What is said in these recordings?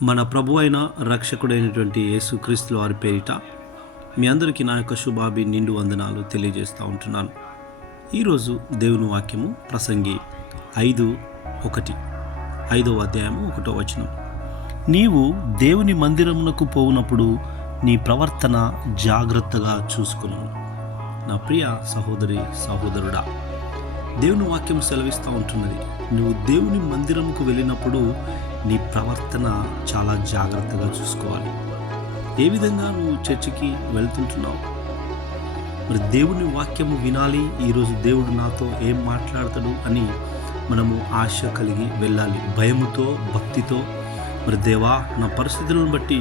మన ప్రభు అయిన రక్షకుడైనటువంటి యేసుక్రీస్తు వారి పేరిట మీ అందరికీ నా యొక్క శుభాభి నిండు వందనాలు తెలియజేస్తూ ఉంటున్నాను. ఈరోజు దేవుని వాక్యము ప్రసంగి 5:1 అధ్యాయము 1వ వచనం. నీవు దేవుని మందిరమునకు పోవునప్పుడు నీ ప్రవర్తన జాగ్రత్తగా చూసుకును. నా ప్రియ సహోదరి సహోదరుడా, దేవుని వాక్యం సెలవిస్తూ ఉంటున్నది, నువ్వు దేవుని మందిరంకు వెళ్ళినప్పుడు నీ ప్రవర్తన చాలా జాగ్రత్తగా చూసుకోవాలి. ఏ విధంగా నువ్వు చర్చికి వెళ్తుంటున్నావు? మరి దేవుని వాక్యము వినాలి, ఈరోజు దేవుడు నాతో ఏం మాట్లాడతాడు అని మనము ఆశ కలిగి వెళ్ళాలి. భయముతో, భక్తితో, మరి దేవా నా పరిస్థితులను బట్టి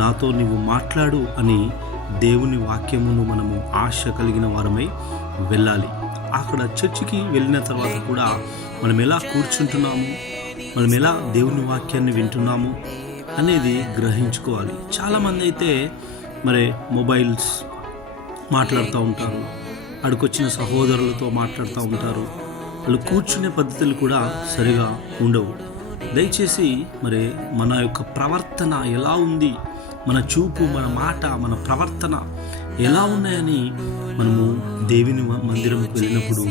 నాతో నీవు మాట్లాడు అని దేవుని వాక్యమును మనము ఆశ కలిగిన వారమై వెళ్ళాలి. అక్కడ చర్చికి వెళ్ళిన తర్వాత కూడా మనం ఎలా కూర్చుంటున్నాము, మనం ఎలా దేవుని వాక్యాన్ని వింటున్నాము అనేది గ్రహించుకోవాలి. చాలామంది అయితే మరి మొబైల్స్ మాట్లాడుతూ ఉంటారు, అక్కడికొచ్చిన సహోదరులతో మాట్లాడుతూ ఉంటారు. వాళ్ళు కూర్చునే పద్ధతులు కూడా సరిగా ఉండవు. దయచేసి మరి మన యొక్క ప్రవర్తన ఎలా ఉంది, మన చూపు, మన మాట, మన ప్రవర్తన ఎలా ఉన్నాయని మనము దేవుని మందిరంకు వెళ్ళినప్పుడు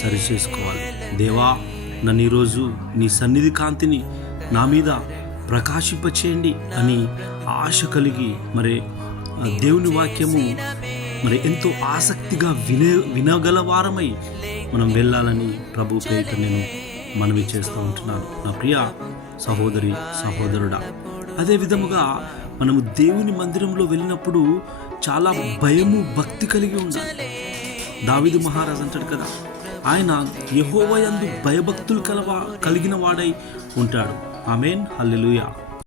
సరి చేసుకోవాలి. దేవా, నన్ను ఈరోజు నీ సన్నిధి కాంతిని నా మీద ప్రకాశింపచేయండి అని ఆశ కలిగి మరి దేవుని వాక్యము మరి ఎంతో ఆసక్తిగా వినగలవారమై మనం వెళ్ళాలని ప్రభు పేరిట నేను మనవి చేస్తూ ఉంటున్నాను. నా ప్రియ సహోదరి సహోదరుడా, అదే విధముగా మనము దేవుని మందిరంలో వెళ్ళినప్పుడు చాలా భయము, భక్తి కలిగి ఉండాలి. దావీదు మహారాజు అంటాడు కదా, ఆయన యెహోవా యందు భయభక్తులు కలిగిన వాడై ఉంటాడు. ఆమేన్, హల్లెలూయా.